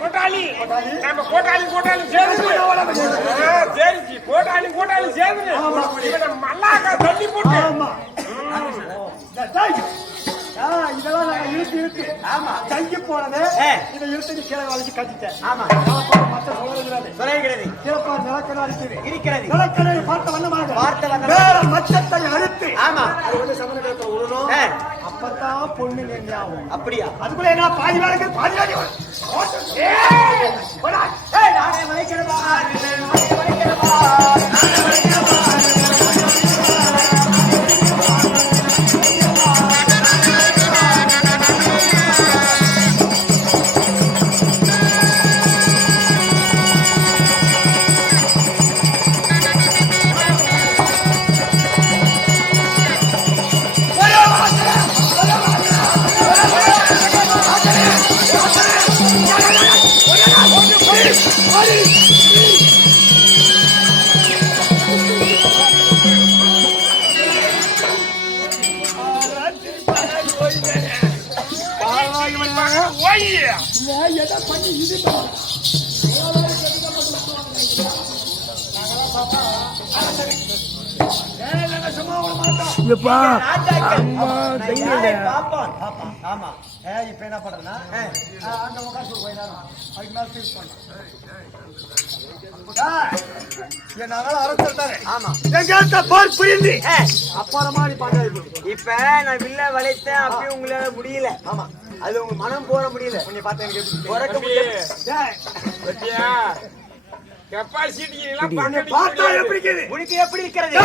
கோட்டாளி நம்ம கோட்டாளி சேர்ந்து கோட்டாளி சேர்ந்து மல்லாக்கா தள்ளி போட்டு இதெல்லாம் நான் இழுத்து ஆமா தங்கி போனது இதை இழுத்து கீழே வளைச்சு கட்டிட்டேன். ஆமா மற்ற சொல்லுகிறது சிறப்பா நிலக்கடை அடித்தது இருக்கிறது. நிலக்கடை பார்த்த வண்ணமாக வேற மச்சத்தை அழுத்து ஆமா அது வந்து சமணத்தை உருளும். அப்பதான் பொண்ணு நெஞ்சாகும். அப்படியா? அதுக்குள்ள என்ன பாதி வேலைக்கு பாதி வேலை நானே வளைக்கிறவா இப்ப என்ன பண்றேன்னா அந்த இப்ப நான் வில்ல வளைத்தேன் அப்பயும் உங்களால முடியல. ஆமா அது உங்க மனம் போற முடியல. கொஞ்சம் பார்த்தா எனக்கு எப்படி இருக்கிறது?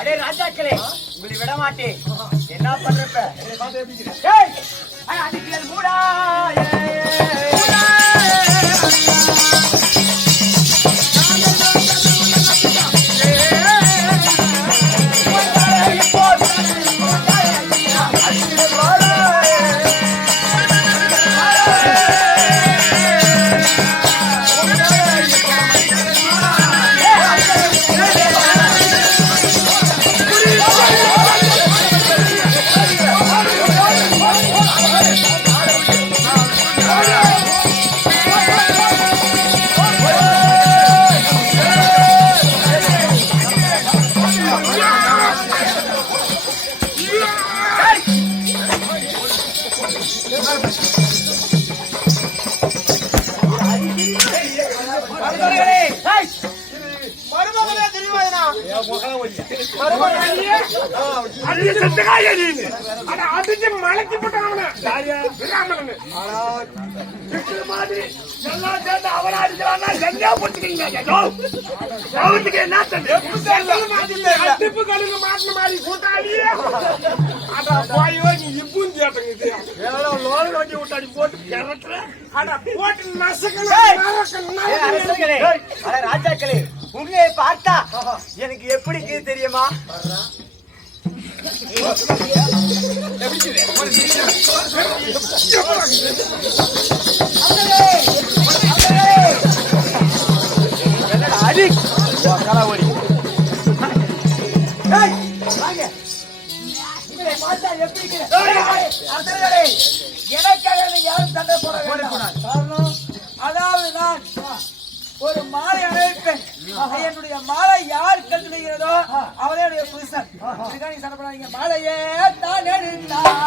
அடே ராஜாக்களே உங்களை விட மாட்டேன். என்ன பண்றப்ப அடிக்கிறது மூடா அடிச்சு மலைக்கு போட்டாங்க. எல்லாம் சேர்ந்து அவனை அடிக்கிறான்னா செஞ்சா போட்டுக்கிறீங்க. டிப்பு கழுகு மாட்டின மாதிரி கூட்டாளியே போயோ நீ இப்பும் சேர்த்துங்க. லோன் வண்டி விட்டாடி போட்டு கிரட்டுற போட்டு நசக்கணும். ராஜாக்களே உங்களை பார்த்தா எனக்கு எப்படி தெரியுமா? எனக்காக யாரும் சண்டை போட வேண்டாம். அதாவது நான் ஒரு மாலை அழைப்பேன். என்னுடைய மாலை யார் கல்விக்கிறதோ அவரே என்னுடைய புருஷன். நீங்க சண்டை பண்ணாதீங்க. மாலையே தான்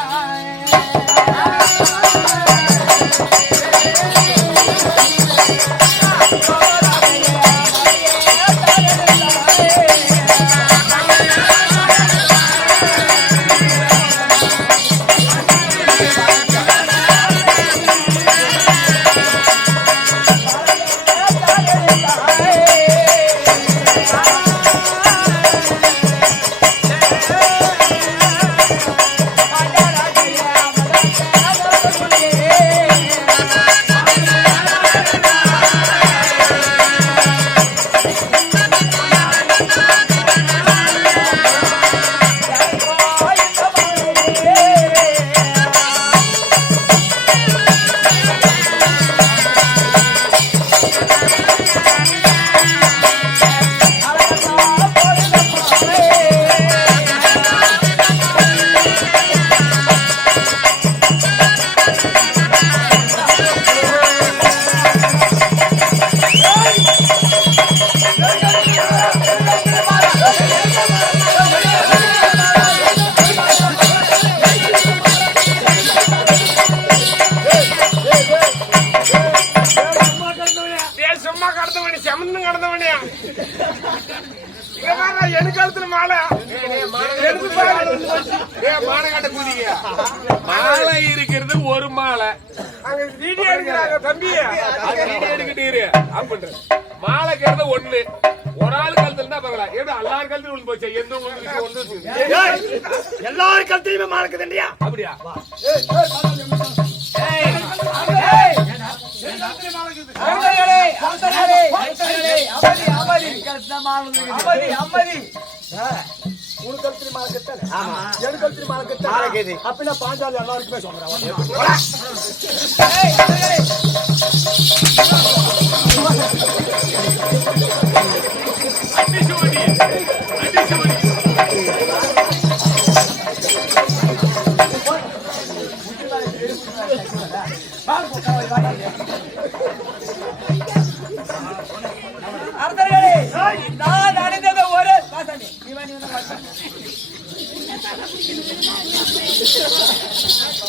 மாலை இருக்கிறது ஒரு மாலை அங்க வீடியோ எடுக்கிறாங்க தம்பி எடுக்கிட்டீரு அப்படின்ற மாலை கேட்டது ஒண்ணு ஒரு ஆள் கழுத்துல தான் பார்க்கலாம் எப்படி எல்லாரும் கழுத்துல விழுந்து போச்சு எந்த உங்களுக்கு எல்லாரும் கழுத்தையுமே மாலைக்கு தண்டியா அப்படியா மூணு கழுத்துல மாலை கட்டாரு ஏழு கழுத்துல மாலை கட்டாரு அப்படின்னா பாஞ்சாலி எல்லாருக்குமே சொல்றேன் நான் அணிந்தது ஒரு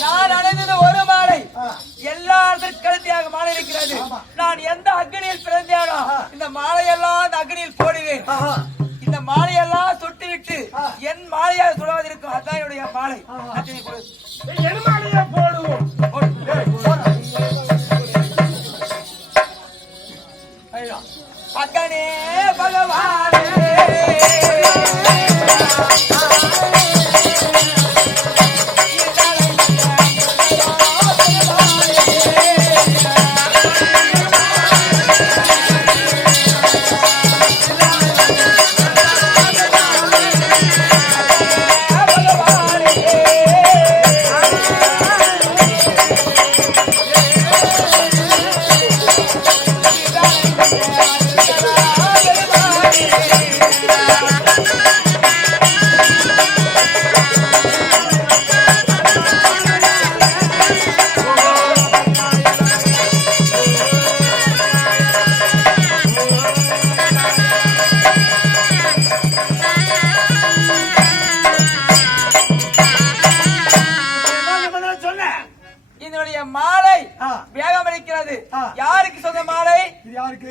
நான் அணிந்தது ஒரு மாலை எல்லாருக்கும் கழுத்தியாக மாலை இருக்கிறது. நான் எந்த அக்னியில் பிறந்தேனோ இந்த மாலையெல்லாம் அந்த அக்னியில் போடுவேன். இந்த மாலையெல்லாம் சுட்டுவிட்டு என் மாலையாக சுடாதிருக்கும். அதுதான் என்னுடைய மாலை. என் மாலையா போடுவோம் அக்கனே பகவானே மாலை வேகம் அளிக்கிறது. யாருக்கு சொந்த மாலை? இது யாருக்கு?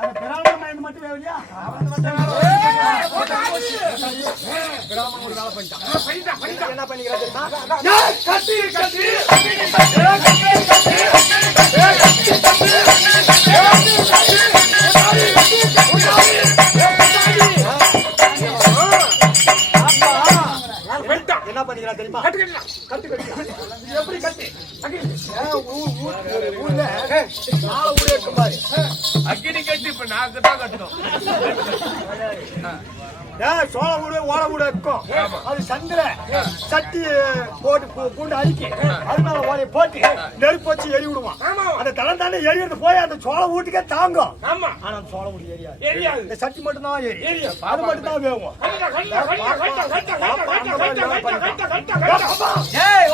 அந்த பிராமண மைண்ட் மட்டும் வேவலையா? பிராமண ஒரு வேலை பண்ணிட்டான். என்ன பண்ணிக்கிறாரு தெரியுமா? கட்டி கட்டி என்ன பண்ணிக்கிறா தெரியுமா? எப்படி கட்டி ஊர்ல நாளை ஊரே இருக்கும் பாரு. அக்கினி கட்டி இப்ப நாங்க தான் கட்டணும். சோழ வீடு ஓட வீடு இருக்கும். அது சந்திர சட்டி போட்டு பூண்டு அடிக்கி அது மேல ஓலையை போட்டு நெருப்பு வச்சு எரி விடுவான். அந்த தளம் தானே எரியுறது போய் அந்த சோழ வீட்டுக்கே தாங்கும். ஆனா அந்த சோழ வீடு எரியாது. இந்த சட்டி மட்டும் தான் எரி. அது மட்டும் தான் வேகும். ஏய்